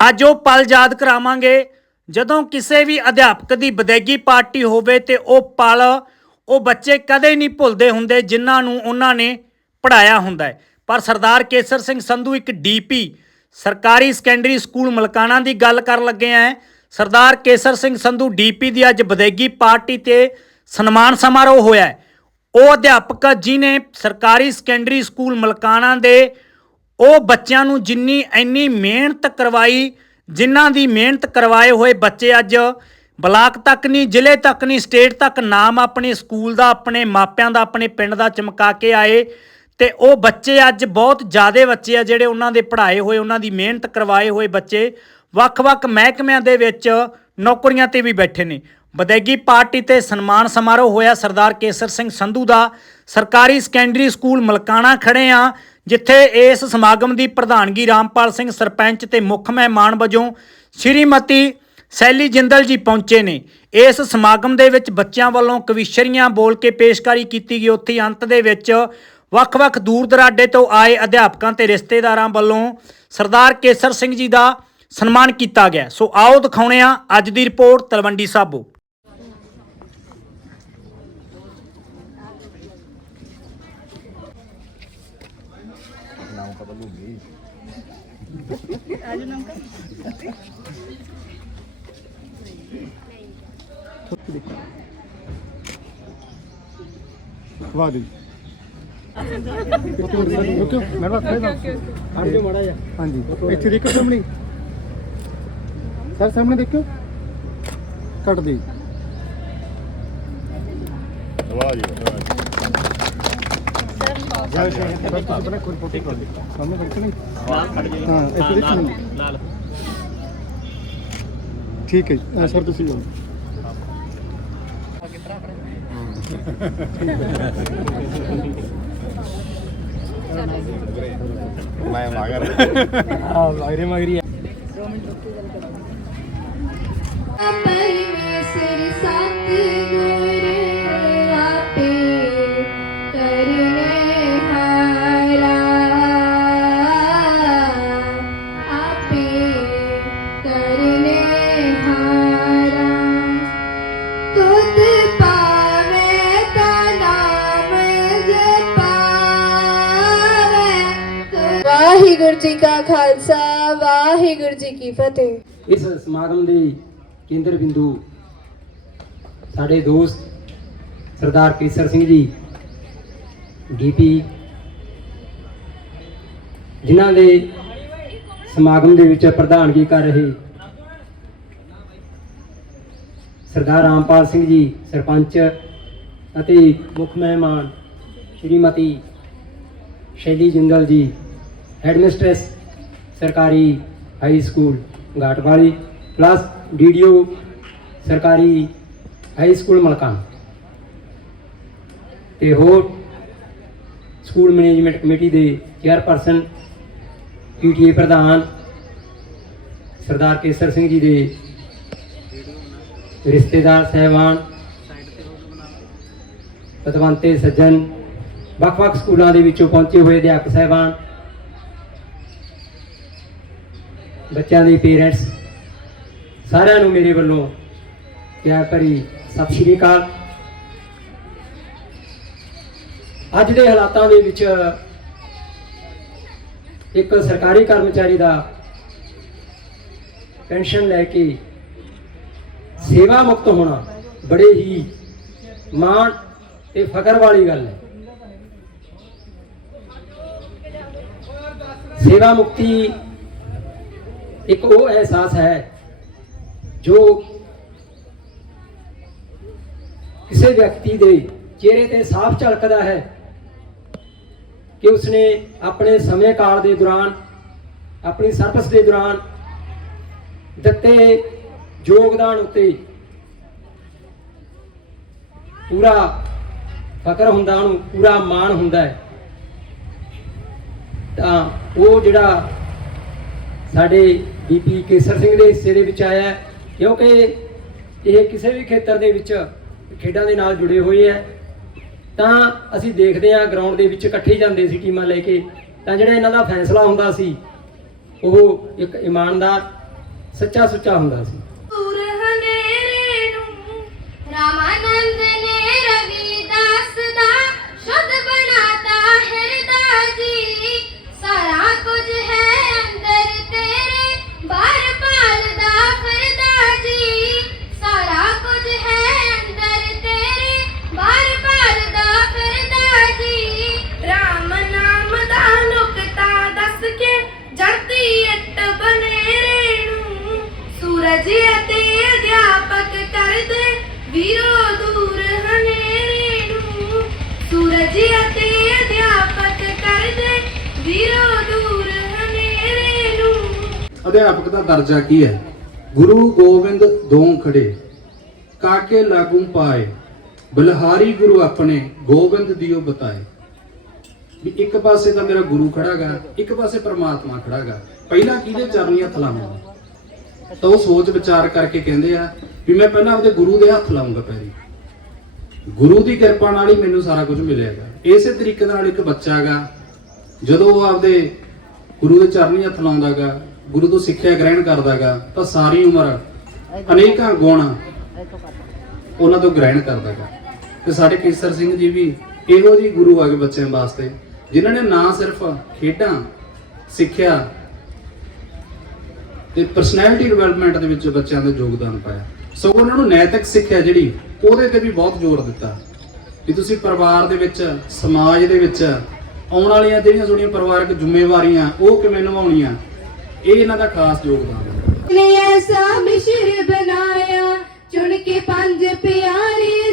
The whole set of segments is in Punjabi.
ਅੱਜ ਉਹ ਪਲ ਯਾਦ ਕਰਾਵਾਂਗੇ। ਜਦੋਂ ਕਿਸੇ ਵੀ ਅਧਿਆਪਕ ਦੀ ਬਦੈਗੀ ਪਾਰਟੀ ਹੋਵੇ ਤੇ ਉਹ ਪਲ ਉਹ ਬੱਚੇ ਕਦੇ ਨਹੀਂ ਭੁੱਲਦੇ ਹੁੰਦੇ ਜਿਨ੍ਹਾਂ ਨੂੰ ਉਹਨਾਂ ਨੇ ਪੜਾਇਆ ਹੁੰਦਾ ਪਰ ਸਰਦਾਰ ਕੇਸਰ ਸਿੰਘ ਸੰਧੂ ਇੱਕ ਡੀਪੀ, ਸਰਕਾਰੀ ਸੈਕੰਡਰੀ ਸਕੂਲ ਮਲਕਾਣਾ ਦੀ ਗੱਲ ਕਰਨ ਲੱਗੇ ਆ ਸਰਦਾਰ ਕੇਸਰ ਸਿੰਘ ਸੰਧੂ ਡੀਪੀ ਦੀ ਅੱਜ ਬਦੈਗੀ ਪਾਰਟੀ ਤੇ ਸਨਮਾਨ ਸਮਾਰੋਹ ਹੋਇਆ ਉਹ ਅਧਿਆਪਕ ਜਿਨੇ ਸਰਕਾਰੀ ਸੈਕੰਡਰੀ ਸਕੂਲ ਮਲਕਾਣਾ ਦੇ ਉਹ ਬੱਚਿਆਂ ਨੂੰ ਜਿੰਨੀ ਇੰਨੀ ਮਿਹਨਤ ਕਰਵਾਈ, ਜਿਨ੍ਹਾਂ ਦੀ ਮਿਹਨਤ ਕਰਵਾਏ ਹੋਏ ਬੱਚੇ ਅੱਜ, ਬਲਾਕ ਤੱਕ ਨਹੀਂ, ਜ਼ਿਲ੍ਹੇ ਤੱਕ ਨਹੀਂ, ਸਟੇਟ ਤੱਕ ਨਾਮ ਆਪਣੇ ਸਕੂਲ ਦਾ, ਆਪਣੇ ਮਾਪਿਆਂ ਦਾ, ਆਪਣੇ ਪਿੰਡ ਦਾ ਚਮਕਾ ਕੇ ਆਏ। ਤੇ ਉਹ ਬੱਚੇ ਅੱਜ ਬਹੁਤ ਜ਼ਿਆਦੇ ਬੱਚੇ ਆ ਜਿਹੜੇ ਉਹਨਾਂ ਦੇ ਪੜ੍ਹਾਏ ਹੋਏ, ਉਹਨਾਂ ਦੀ ਮਿਹਨਤ ਕਰਵਾਏ ਹੋਏ ਬੱਚੇ। ਵੱਖ-ਵੱਖ ਮਹਿਕਮਿਆਂ ਦੇ ਵਿੱਚ ਨੌਕਰੀਆਂ ਤੇ ਵੀ ਬੈਠੇ ਨੇ। ਵਿਦਾਇਗੀ ਪਾਰਟੀ ਤੇ ਸਨਮਾਨ ਸਮਾਰੋਹ ਹੋਇਆ ਸਰਦਾਰ ਕੇਸਰ ਸਿੰਘ ਸੰਧੂ ਦਾ। ਸਰਕਾਰੀ ਸੈਕੰਡਰੀ ਸਕੂਲ ਮਲਕਾਣਾ ਖੜੇ ਆ। ਜਿੱਥੇ ਇਸ ਸਮਾਗਮ ਦੀ ਪ੍ਰਧਾਨਗੀ ਰਾਮਪਾਲ ਸਿੰਘ ਸਰਪੰਚ ਤੇ ਮੁੱਖ ਮਹਿਮਾਨ ਵਜੋਂ ਸ਼੍ਰੀਮਤੀ ਸੈਲੀ ਜਿੰਦਲ ਜੀ ਪਹੁੰਚੇ ਨੇ। ਇਸ ਸਮਾਗਮ ਦੇ ਵਿੱਚ ਬੱਚਿਆਂ ਵੱਲੋਂ ਕਵਿਸ਼ਰੀਆਂ ਬੋਲ ਕੇ ਪੇਸ਼ਕਾਰੀ ਕੀਤੀ ਗਈ। ਉੱਥੇ ਅੰਤ ਦੇ ਵਿੱਚ ਵੱਖ-ਵੱਖ ਦੂਰ ਦਰਾਡੇ ਤੋਂ ਆਏ ਅਧਿਆਪਕਾਂ ਤੇ ਰਿਸ਼ਤੇਦਾਰਾਂ ਵੱਲੋਂ ਸਰਦਾਰ ਕੇਸਰ ਸਿੰਘ ਜੀ ਦਾ ਸਨਮਾਨ ਕੀਤਾ ਗਿਆ। ਸੋ ਆਓ ਦਿਖਾਉਣੇ ਆ ਅੱਜ ਦੀ ਰਿਪੋਰਟ ਤਲਵੰਡੀ ਸਾਬੋ। ਵਾਹ ਜੀ ਓਕੇ ਮੈਂ ਬਾਤ ਕਰ ਹਾਂਜੀ ਮਾੜਾ ਜਾ ਹਾਂਜੀ ਇੱਥੇ ਦੇਖੋ ਸਾਹਮਣੇ ਸਰ ਸਾਹਮਣੇ ਦੇਖੋ ਕੱਟ ਦੇ ਵਾਹ ਜੀ ਵਾਹ ਜੀ। ਜੈ ਸ਼੍ਰੀ ਰਾਮ ਤੁਸੀਂ ਆਪਣੇ ਕੋਈ ਫੋਟੋ ਕਰ ਦਿਓ ਸਾਹਮਣੇ ਬੈਠ ਨਹੀਂ ਹਾਂ ਇੱਥੇ ਦੇਖ ਨਹੀਂ ਠੀਕ ਹੈ ਸਰ ਤੁਸੀਂ ਜਾਓ ਮੈਂ ਮਾਗਰ। ਆ ਮਾਗਰੇ ਮਾਗਰੀ 2 ਮਿੰਟ ਰੁਕ ਕੇ ਗੱਲ ਕਰਾਂਗੇ ਖਾਲਸਾ, ਵਾਹਿਗੁਰੂ ਜੀ ਕੀ ਫਤਿਹ। ਇਸ ਸਮਾਗਮ ਦੇ ਕੇਂਦਰ ਬਿੰਦੂ ਸਾਡੇ ਦੋਸਤ ਸਰਦਾਰ ਕੇਸਰ ਸਿੰਘ ਜੀ ਡੀਪੀ ਜਿਨ੍ਹਾਂ ਦੇ ਸਮਾਗਮ ਦੇ ਵਿੱਚ ਪ੍ਰਧਾਨਗੀ ਕਰ ਰਹੇ ਸਰਦਾਰ ਰਾਮਪਾਲ ਸਿੰਘ ਜੀ, ਸਰਪੰਚ ਅਤੇ ਮੁੱਖ ਮਹਿਮਾਨ ਸ਼੍ਰੀਮਤੀ ਸ਼ੈਲੀ ਜਿੰਦਲ ਜੀ, ਹੈਡਮਿਸਟ੍ਰੈਸ ਸਰਕਾਰੀ high school Ghatwali plus DDO ਸਰਕਾਰੀ ਹਾਈ ਸਕੂਲ ਮਲਕਾਨ। ਤੇ ਹੋਰ ਸਕੂਲ ਮੈਨੇਜਮੈਂਟ ਕਮੇਟੀ ਦੇ ਚੇਅਰਪਰਸਨ ਪੀਟੀਏ ਪ੍ਰਧਾਨ ਸਰਦਾਰ ਕੇਸਰ ਸਿੰਘ ਜੀ ਦੇ ਰਿਸ਼ਤੇਦਾਰ ਸਹਿਬਾਨ, ਪਤਵੰਤੇ ਸੱਜਣ, ਵੱਖ-ਵੱਖ ਸਕੂਲਾਂ ਦੇ ਵਿੱਚੋਂ ਪਹੁੰਚੇ ਹੋਏ ਅਧਿਆਪਕ ਸਹਿਬਾਨ ਬੱਚਿਆਂ ਦੇ ਪੇਰੈਂਟਸ ਸਾਰਿਆਂ ਨੂੰ ਮੇਰੇ ਵੱਲੋਂ ਪਿਆਰ ਭਰੀ ਸਤਿ ਸ਼੍ਰੀ ਅਕਾਲ। ਅੱਜ ਦੇ ਹਾਲਾਤਾਂ ਦੇ ਵਿੱਚ ਇੱਕ ਸਰਕਾਰੀ ਕਰਮਚਾਰੀ ਦਾ ਪੈਨਸ਼ਨ ਲੈ ਕੇ ਸੇਵਾ ਮੁਕਤ ਹੋਣਾ ਬੜੇ ਹੀ ਮਾਣ ਤੇ ਫਕਰ ਵਾਲੀ ਗੱਲ ਹੈ। ਸੇਵਾ ਮੁਕਤੀ ਇੱਕ ਉਹ ਅਹਿਸਾਸ ਹੈ ਜੋ ਕਿਸੇ ਵਿਅਕਤੀ ਦੇ ਚਿਹਰੇ ਤੇ ਸਾਫ਼ ਝਲਕਦਾ ਹੈ ਕਿ ਉਸਨੇ ਆਪਣੇ ਸਮੇਂ ਕਾਲ ਦੇ ਦੌਰਾਨ, ਆਪਣੀ ਸਰਵਿਸ ਦੇ ਦੌਰਾਨ ਦਿੱਤੇ ਯੋਗਦਾਨ ਉੱਤੇ ਪੂਰਾ ਫਕਰ ਹੁੰਦਾ, ਉਹਨੂੰ ਪੂਰਾ ਮਾਣ ਹੁੰਦਾ ਹੈ। ਤਾਂ ਉਹ ਜਿਹੜਾ ਸਾਡੇ ਬੀਪੀ ਕੇਸਰ ਸਿੰਘ ਦੇ ਹਿੱਸੇ ਦੇ ਵਿੱਚ ਆਇਆ ਕਿਉਂਕਿ ਇਹ ਕਿਸੇ ਵੀ ਖੇਤਰ ਦੇ ਵਿੱਚ ਖੇਡਾਂ ਦੇ ਨਾਲ ਜੁੜੇ ਹੋਏ ਹੈ। ਤਾਂ ਅਸੀਂ ਦੇਖਦੇ ਹਾਂ ਗਰਾਊਂਡ ਦੇ ਵਿੱਚ ਇਕੱਠੇ ਜਾਂਦੇ ਸੀ ਟੀਮਾਂ ਲੈ ਕੇ। ਤਾਂ ਜਿਹੜਾ ਇਹਨਾਂ ਦਾ ਫੈਸਲਾ ਹੁੰਦਾ ਸੀ, ਉਹ ਇੱਕ ਇਮਾਨਦਾਰ ਸੱਚਾ ਸੁੱਚਾ ਹੁੰਦਾ ਸੀ। ਅਧਿਆਪਕ ਦਾ ਦਰਜਾ ਕੀ ਹੈ? ਗੁਰੂ ਗੋਬਿੰਦ ਦੋਂ ਖੜੇ ਕਾਕੇ ਲਾਗੂ ਪਾਏ। ਬਲਹਾਰੀ ਗੁਰੂ ਆਪਣੇ ਗੋਬਿੰਦ ਦਿਓ ਬਤਾਏ। ਵੀ ਇੱਕ ਪਾਸੇ ਤਾਂ ਮੇਰਾ ਗੁਰੂ ਖੜਾਗਾ ਇੱਕ ਪਾਸੇ ਪ੍ਰਮਾਤਮਾ ਖੜਾਗਾ ਪਹਿਲਾਂ ਕਿਹਦੇ ਚਰਨੀ ਹੱਥ ਲਾਵਾਂਗਾ? ਤਾਂ ਉਹ ਸੋਚ ਵਿਚਾਰ ਕਰਕੇ ਕਹਿੰਦੇ ਆ ਵੀ ਮੈਂ ਪਹਿਲਾਂ ਆਪਦੇ ਗੁਰੂ ਦੇ ਹੱਥ ਲਾਉਂਗਾ ਪੈਰੀ। ਗੁਰੂ ਦੀ ਕਿਰਪਾ ਨਾਲ ਹੀ ਮੈਨੂੰ ਸਾਰਾ ਕੁਝ ਮਿਲੇਗਾ ਇਸੇ ਤਰੀਕੇ ਨਾਲ ਇੱਕ ਬੱਚਾ ਹੈਗਾ ਜਦੋਂ ਉਹ ਆਪਦੇ ਗੁਰੂ ਦੇ ਚਰਨੀ ਹੱਥ ਲਾਉਂਦਾਗਾ ਗੁਰੂ ਤੋਂ ਸਿੱਖਿਆ ਗ੍ਰਹਿਣ ਕਰਦਾਗਾ, ਤਾਂ ਸਾਰੀ ਉਮਰ ਅਨੇਕਾਂ ਗੁਣ ਉਹਨਾਂ ਤੋਂ ਗ੍ਰਹਿਣ ਕਰਦਾਗਾ। ਤੇ ਸਾਡੇ ਕੇਸਰ ਸਿੰਘ ਜੀ ਵੀ ਇਹੋ ਜਿਹੇ ਗੁਰੂ ਆਗੇ ਬੱਚਿਆਂ ਵਾਸਤੇ, ਜਿਨ੍ਹਾਂ ਨੇ ਨਾ ਸਿਰਫ ਖੇਡਾਂ ਸਿੱਖਿਆ ਤੇ ਪਰਸਨੈਲਿਟੀ ਡਿਵੈਲਪਮੈਂਟ ਦੇ ਵਿੱਚ ਬੱਚਿਆਂ ਦਾ ਯੋਗਦਾਨ ਪਾਇਆ। ਸੋ ਉਹਨਾਂ ਨੂੰ ਨੈਤਿਕ ਸਿੱਖਿਆ ਜਿਹੜੀ, ਉਹਦੇ ਤੇ ਵੀ ਬਹੁਤ ਜ਼ੋਰ ਦਿੱਤਾ। ਕਿ ਤੁਸੀਂ ਪਰਿਵਾਰ ਦੇ ਵਿੱਚ, ਸਮਾਜ ਦੇ ਵਿੱਚ ਆਉਣ ਵਾਲੀਆਂ ਜਿਹੜੀਆਂ ਤੁਹਾਡੀਆਂ ਪਰਿਵਾਰਕ ਜ਼ਿੰਮੇਵਾਰੀਆਂ, ਉਹ ਕਿਵੇਂ ਨਿਭਾਉਣੀਆਂ ਇਹ ਇਹਨਾਂ ਦਾ ਖਾਸ ਯੋਗਦਾਨ ਹੈ। ਨੇ ਐਸਾ ਮਿਸ਼ਰ ਬਣਾਇਆ ਚੁਣ ਕੇ ਪੰਜ ਪਿਆਰੇ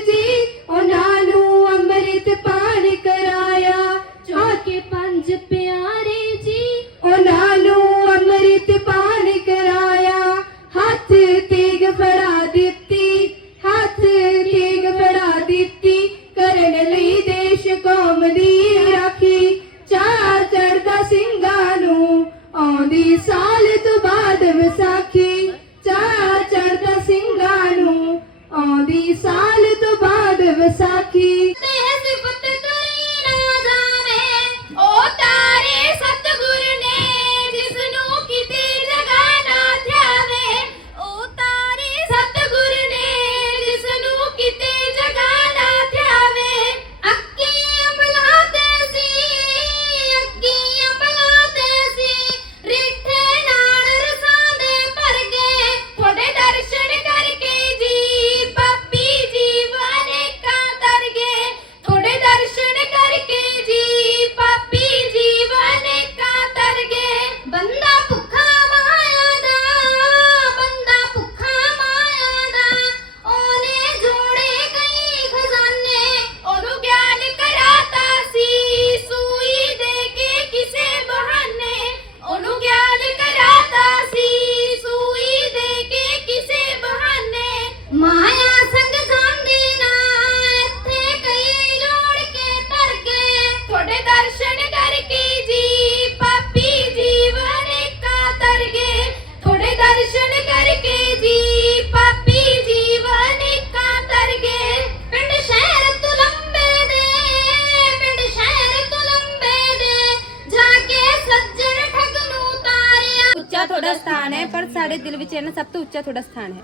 ਸਾਡੇ ਦਿਲ ਵਿੱਚ ਇਹਨਾਂ ਸਭ ਤੋਂ ਉੱਚਾ ਤੁਹਾਡਾ ਸਥਾਨ ਹੈ?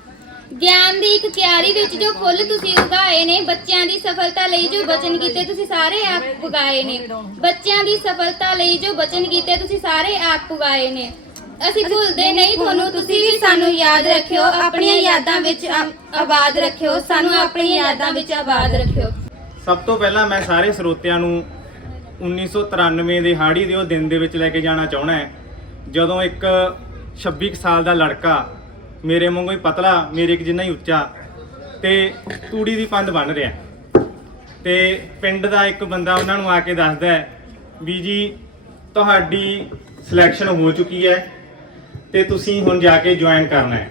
ਗਿਆਨ ਦੀ ਇੱਕ ਕਿਆਰੀ ਵਿੱਚ ਜੋ ਫੁੱਲ ਤੁਸੀਂ ਉਗਾਏ ਨੇ ਬੱਚਿਆਂ ਦੀ ਸਫਲਤਾ ਲਈ ਜੋ ਬਚਨ ਕੀਤੇ ਤੁਸੀਂ ਸਾਰੇ ਆਪ ਉਗਾਏ ਨੇ। ਬੱਚਿਆਂ ਦੀ ਸਫਲਤਾ ਲਈ ਜੋ ਬਚਨ ਕੀਤੇ ਤੁਸੀਂ ਸਾਰੇ ਆਪ ਉਗਾਏ ਨੇ। ਅਸੀਂ ਭੁੱਲਦੇ ਨਹੀਂ ਤੁਹਾਨੂੰ ਤੁਸੀਂ ਵੀ ਸਾਨੂੰ ਯਾਦ ਰੱਖਿਓ ਆਪਣੀਆਂ ਯਾਦਾਂ ਵਿੱਚ ਆਬਾਦ ਰੱਖਿਓ ਸਾਨੂੰ ਆਪਣੀਆਂ ਯਾਦਾਂ ਵਿੱਚ ਆਬਾਦ ਰੱਖਿਓ। ਸਭ ਤੋਂ ਪਹਿਲਾਂ ਮੈਂ ਸਾਰੇ ਸਰੋਤਿਆਂ ਨੂੰ 1993 ਦੇ ਹਾੜੀ ਦੇ ਉਹ ਦਿਨ ਦੇ ਵਿੱਚ ਲੈ ਕੇ ਜਾਣਾ ਚਾਹਣਾ ਹੈ। ਜਦੋਂ ਇੱਕ 26 ਕੁ ਸਾਲ ਦਾ ਲੜਕਾ, ਮੇਰੇ ਵਾਂਗੂ ਹੀ ਪਤਲਾ, ਮੇਰੇ ਇੱਕ ਜਿੰਨਾ ਹੀ ਉੱਚਾ ਤੇ ਤੂੜੀ ਦੀ ਪੰਦ ਬਣ ਰਿਹਾ। ਤੇ ਪਿੰਡ ਦਾ ਇੱਕ ਬੰਦਾ ਉਹਨਾਂ ਨੂੰ ਆ ਕੇ ਦੱਸਦਾ ਵੀ ਜੀ, ਤੁਹਾਡੀ ਸਿਲੈਕਸ਼ਨ ਹੋ ਚੁੱਕੀ ਹੈ ਤੇ ਤੁਸੀਂ ਹੁਣ ਜਾ ਕੇ ਜੁਆਇਨ ਕਰਨਾ ਹੈ।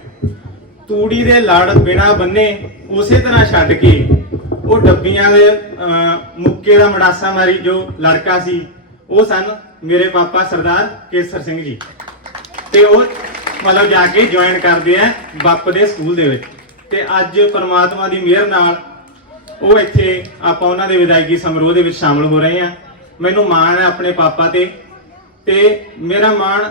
ਤੂੜੀ ਦੇ ਲੜ ਬਿਨਾ ਬੰਨੇ ਉਸੇ ਤਰ੍ਹਾਂ ਛੱਡ ਕੇ ਉਹ ਡੱਬੀਆਂ ਦੇ ਮੁੱਕੇ ਦਾ ਮੜਾਸਾ ਮਾਰੀ ਜੋ ਲੜਕਾ ਸੀ, ਉਹ ਸਨ ਮੇਰੇ ਪਾਪਾ ਸਰਦਾਰ ਕੇਸਰ ਸਿੰਘ ਜੀ। ਤੇ ਉਹ ਮਤਲਬ ਜਾ ਕੇ ਜੁਆਇਨ ਕਰਦੇ ਆ ਬੱਪ ਦੇ ਸਕੂਲ ਦੇ ਵਿੱਚ। ਤੇ ਅੱਜ ਪਰਮਾਤਮਾ ਦੀ ਮਿਹਰ ਨਾਲ ਉਹ ਇੱਥੇ ਆਪਾਂ ਉਹਨਾਂ ਦੇ ਵਿਦਾਇਗੀ ਸਮਾਰੋਹ ਦੇ ਵਿੱਚ ਸ਼ਾਮਲ ਹੋ ਰਹੇ ਆ। ਮੈਨੂੰ ਮਾਣ ਹੈ ਆਪਣੇ ਪਾਪਾ ਤੇ। ਤੇ ਮੇਰਾ ਮਾਣ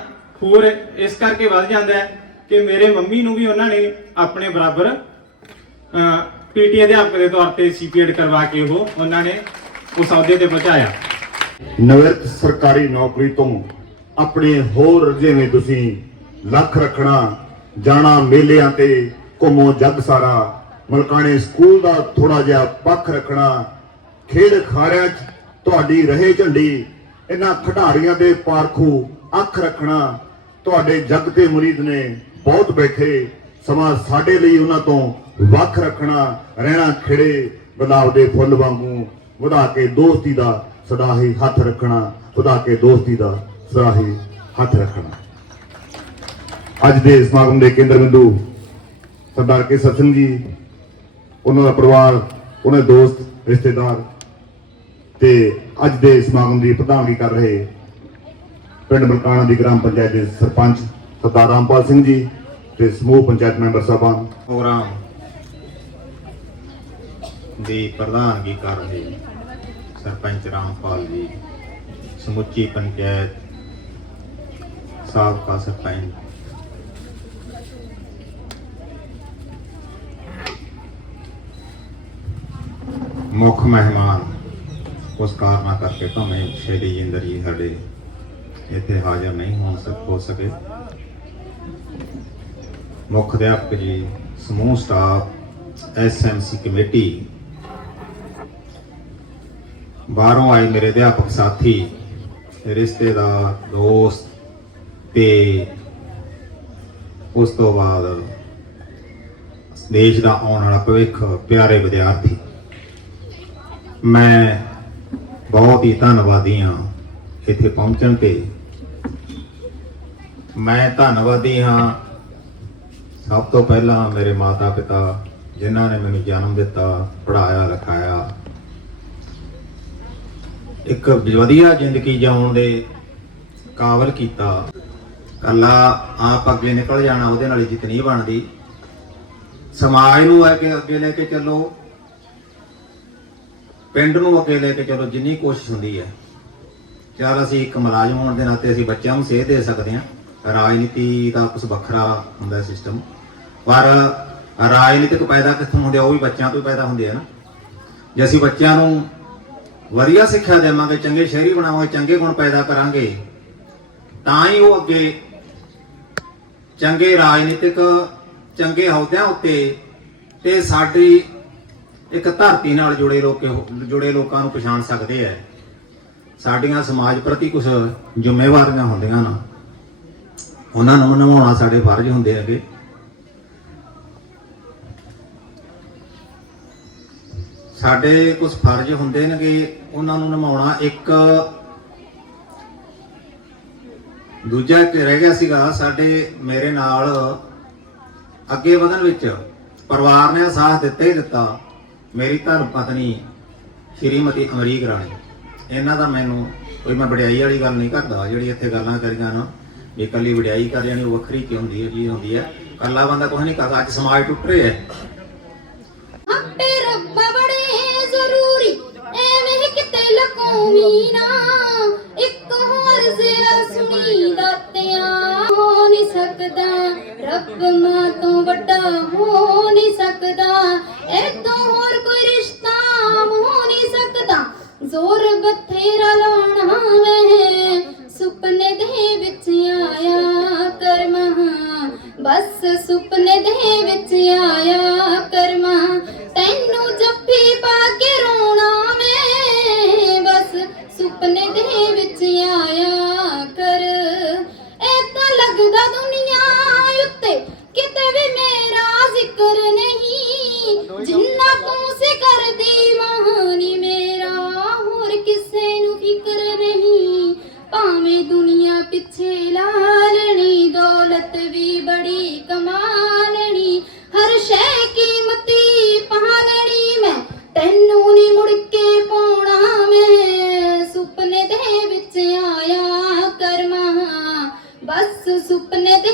ਹੋਰ ਇਸ ਕਰਕੇ ਵੱਧ ਜਾਂਦਾ ਹੈ ਕਿ ਮੇਰੇ ਮੰਮੀ ਨੂੰ ਵੀ ਉਹਨਾਂ ਨੇ ਆਪਣੇ ਬਰਾਬਰ ਪੀਟੀ ਅਧਿਆਪਕ ਦੇ ਤੌਰ ਤੇ ਸੀਪੀਐਡ ਕਰਵਾ ਕੇ ਉਹ ਉਹਨਾਂ ਨੇ ਉਸ ਅਹੁਦੇ ਤੇ ਪਹੁੰਚਾਇਆ। ਨਵਿਰਤ ਸਰਕਾਰੀ ਨੌਕਰੀ ਤੋਂ ਆਪਣੇ ਹੋਰ ਜਿਵੇਂ ਤੁਸੀਂ ਲੱਖ ਰੱਖਣਾ, ਜਾਣਾ ਮੇਲਿਆਂ ਤੇ, ਘੁੰਮੋ ਜੱਗ ਸਾਰਾ, ਮਲਕਾਣੇ ਸਕੂਲ ਦਾ ਥੋੜਾ ਜਿਹਾ ਪੱਖ ਰੱਖਣਾ, ਖੇਡ ਖਾਰਿਆਂ 'ਚ ਤੁਹਾਡੀ ਰਹੇ ਝੰਡੀ, ਇਹਨਾਂ ਖਿਡਾਰੀਆਂ ਦੇ ਪਾਰਖੂ ਅੱਖ ਰੱਖਣਾ, ਤੁਹਾਡੇ ਜੱਗ ਤੇ ਮੁਰੀਦ ਨੇ ਬਹੁਤ ਬੈਠੇ, ਸਮਾਂ ਸਾਡੇ ਲਈ ਉਹਨਾਂ ਤੋਂ ਵੱਖ ਰੱਖਣਾ, ਰਹਿਣਾ ਖਿੜੇ ਗੁਲਾਬ ਦੇ ਫੁੱਲ ਵਾਂਗੂ, ਵਧਾ ਕੇ ਦੋਸਤੀ ਦਾ ਸਦਾ ਹੀ ਹੱਥ ਰੱਖਣਾ, ਵਧਾ ਕੇ ਦੋਸਤੀ ਦਾ ਰਾਹੀਂ ਹੱਥ ਰੱਖਣਾ। ਅੱਜ ਦੇ ਸਮਾਗਮ ਦੇ ਕੇਂਦਰ ਬਿੰਦੂ ਸਰਦਾਰ ਕੇਸਰ ਸਿੰਘ ਜੀ, ਉਹਨਾਂ ਦਾ ਪਰਿਵਾਰ, ਉਹਨਾਂ ਦੇ ਦੋਸਤ, ਰਿਸ਼ਤੇਦਾਰ ਤੇ ਅੱਜ ਦੇ ਸਮਾਗਮ ਦੀ ਪ੍ਰਧਾਨਗੀ ਕਰ ਰਹੇ ਪਿੰਡ ਮਲਕਾਣਾ ਦੀ ਗ੍ਰਾਮ ਪੰਚਾਇਤ ਦੇ ਸਰਪੰਚ ਸਰਦਾਰ ਰਾਮਪਾਲ ਸਿੰਘ ਜੀ ਤੇ ਸਮੂਹ ਪੰਚਾਇਤ ਮੈਂਬਰ ਸਾਹਿਬਾਨ। ਪ੍ਰੋਗਰਾਮ ਦੀ ਪ੍ਰਧਾਨਗੀ ਕਰ ਰਹੇ ਸਰਪੰਚ ਰਾਮਪਾਲ ਜੀ, ਸਮੁੱਚੀ ਪੰਚਾਇਤ ਸਾਬਕਾ ਸਰਪੰਚ ਮੁੱਖ ਮਹਿਮਾਨ, ਉਸ ਕਾਰਨਾ ਕਰਕੇ ਭਾਵੇਂ ਸ਼੍ਰੀ ਜਿੰਦਰ ਜੀ ਸਾਡੇ ਇੱਥੇ ਹਾਜ਼ਰ ਨਹੀਂ ਹੋ ਸਕ ਹੋ ਸਕੇ। ਮੁੱਖ ਅਧਿਆਪਕ ਜੀ, ਸਮੂਹ ਸਟਾਫ ਐਸਐਮਸੀ ਕਮੇਟੀ, ਬਾਹਰੋਂ ਆਏ ਮੇਰੇ ਅਧਿਆਪਕ ਸਾਥੀ, ਰਿਸ਼ਤੇਦਾਰ, ਦੋਸਤ ਤੇ ਉਸ ਤੋਂ ਬਾਅਦ ਦੇਸ਼ ਦਾ ਆਉਣ ਵਾਲਾ ਭਵਿੱਖ ਪਿਆਰੇ ਵਿਦਿਆਰਥੀ, ਮੈਂ ਬਹੁਤ ਹੀ ਧੰਨਵਾਦੀ ਹਾਂ ਇੱਥੇ ਪਹੁੰਚਣ ਤੇ। ਮੈਂ ਧੰਨਵਾਦੀ ਹਾਂ ਸਭ ਤੋਂ ਪਹਿਲਾਂ ਮੇਰੇ ਮਾਤਾ ਪਿਤਾ ਜਿਨ੍ਹਾਂ ਨੇ ਮੈਨੂੰ ਜਨਮ ਦਿੱਤਾ ਪੜਾਇਆ ਲਿਖਾਇਆ। ਇੱਕ ਵਧੀਆ ਜ਼ਿੰਦਗੀ ਜਿਉਣ ਦੇ ਕਾਬਲ ਕੀਤਾ। ਕੱਲਾ ਆਪ ਅੱਗੇ ਨਿਕਲ ਜਾਣਾ, ਉਹਦੇ ਨਾਲ ਜਿੱਤ ਨਹੀਂ ਬਣਦੀ। ਸਮਾਜ ਨੂੰ ਅੱਗੇ ਅੱਗੇ ਲੈ ਕੇ ਚੱਲੋ। ਪਿੰਡ ਨੂੰ ਅੱਗੇ ਲੈ ਕੇ ਚੱਲੋ, ਜਿੰਨੀ ਕੋਸ਼ਿਸ਼ ਹੁੰਦੀ ਹੈ। ਚਲ ਅਸੀਂ ਇੱਕ ਮੁਲਾਜ਼ਮ ਹੋਣ ਦੇ ਨਾਤੇ ਅਸੀਂ ਬੱਚਿਆਂ ਨੂੰ ਸੇਧ ਦੇ ਸਕਦੇ ਹਾਂ। ਰਾਜਨੀਤੀ ਦਾ ਕੁਝ ਵੱਖਰਾ ਹੁੰਦਾ ਸਿਸਟਮ ਪਰ ਰਾਜਨੀਤਿਕ ਪੈਦਾ ਕਿੱਥੋਂ ਹੁੰਦੇ ਆ? ਉਹ ਵੀ ਬੱਚਿਆਂ ਤੋਂ ਹੀ ਪੈਦਾ ਹੁੰਦੇ ਆ ਨਾ। ਜੇ ਅਸੀਂ ਬੱਚਿਆਂ ਨੂੰ ਵਧੀਆ ਸਿੱਖਿਆ ਦੇਵਾਂਗੇ, ਚੰਗੇ ਸ਼ਹਿਰੀ ਬਣਾਵਾਂਗੇ, ਚੰਗੇ ਗੁਣ ਪੈਦਾ ਕਰਾਂਗੇ, ਤਾਂ ਹੀ ਉਹ ਅੱਗੇ ਚੰਗੇ ਰਾਜਨੀਤਿਕ ਚੰਗੇ ਅਹੁਦਿਆਂ ਉੱਤੇ ਤੇ ਸਾਡੀ ਇੱਕ ਧਰਤੀ ਨਾਲ ਜੁੜੇ ਲੋਕ ਜੁੜੇ ਲੋਕਾਂ ਨੂੰ ਪਛਾਣ ਸਕਦੇ ਆ। ਸਾਡੀਆਂ ਸਮਾਜ ਪ੍ਰਤੀ ਕੁਝ ਜ਼ਿੰਮੇਵਾਰੀਆਂ ਹੁੰਦੀਆਂ ਨਾ, ਉਹਨਾਂ ਨੂੰ ਨਿਭਾਉਣਾ ਸਾਡੇ ਫਰਜ਼ ਹੁੰਦੇ ਹੈਗੇ। ਸਾਡੇ ਕੁਝ ਫਰਜ਼ ਹੁੰਦੇ ਨੇਗੇ, ਉਹਨਾਂ ਨੂੰ ਨਿਭਾਉਣਾ ਇੱਕ ਦੂਜਾ ਇੱਕ ਰਹਿ ਗਿਆ ਸੀਗਾ ਸਾਡੇ ਮੇਰੇ ਨਾਲ ਅੱਗੇ ਵਧਣ ਵਿੱਚ। ਪਰਿਵਾਰ ਨੇ ਸਾਥ ਦਿੱਤਾ ਹੀ ਦਿੱਤਾ। ਮੇਰੀ ਧਰਮ ਪਤਨੀ ਸ਼੍ਰੀਮਤੀ ਅਮਰੀਕ ਰਾਣੀ। ਇਹਨਾਂ ਦਾ ਮੈਨੂੰ ਕੋਈ ਮੈਂ ਵਡਿਆਈ ਵਾਲੀ ਗੱਲ ਨਹੀਂ ਕਰਦਾ, ਜਿਹੜੀ ਇੱਥੇ ਗੱਲਾਂ ਕਰੀਆਂ ਨਾ, ਵੀ ਇਕੱਲੀ ਵਡਿਆਈ ਕਰ ਜਾਣੀ ਉਹ ਵੱਖਰੀ ਕਿ ਹੁੰਦੀ ਹੈ ਜੀ ਹੁੰਦੀ ਹੈ। ਇਕੱਲਾ ਬੰਦਾ ਕੁਝ ਨਹੀਂ ਕਰਦਾ। ਅੱਜ ਸਮਾਜ ਟੁੱਟ ਰਿਹਾ ਹੈ। ਸਕਦਾ, ਰੱਬ ਮਾਂ ਤੋਂ ਵੱਡਾ ਹੋ ਨਹੀਂ ਸਕਦਾ। ਇਹ ਤੋਂ ਹੋਰ ਕੋਈ ਰਿਸ਼ਤਾ ਹੋ ਨਹੀਂ ਸਕਦਾ। ਜ਼ੋਰ ਬਥੇਰਾ ਲਾਉਣਾ ਵੇ, ਸੁਪਨੇ ਦੇ ਵਿੱਚ ਆਇਆ ਕਰਮਾ। ਬਸ ਸੁਪਨੇ ਦੇ ਵਿੱਚ ਆਇਆ ਕਰਮਾ। ਤੈਨੂੰ ਜੱਫੀ ਪਾ ਕੇ ਰੋਣਾ ਮੈਂ ਬਸ ਸੁਪਨੇ ਦੇ ਵਿੱਚ ਆਇਆ ਕਰ। ਇਹ ਤਾਂ ਲੱਗਦਾ ਦੁਨੀਆ ਸੁਪਨੇ ਦੇ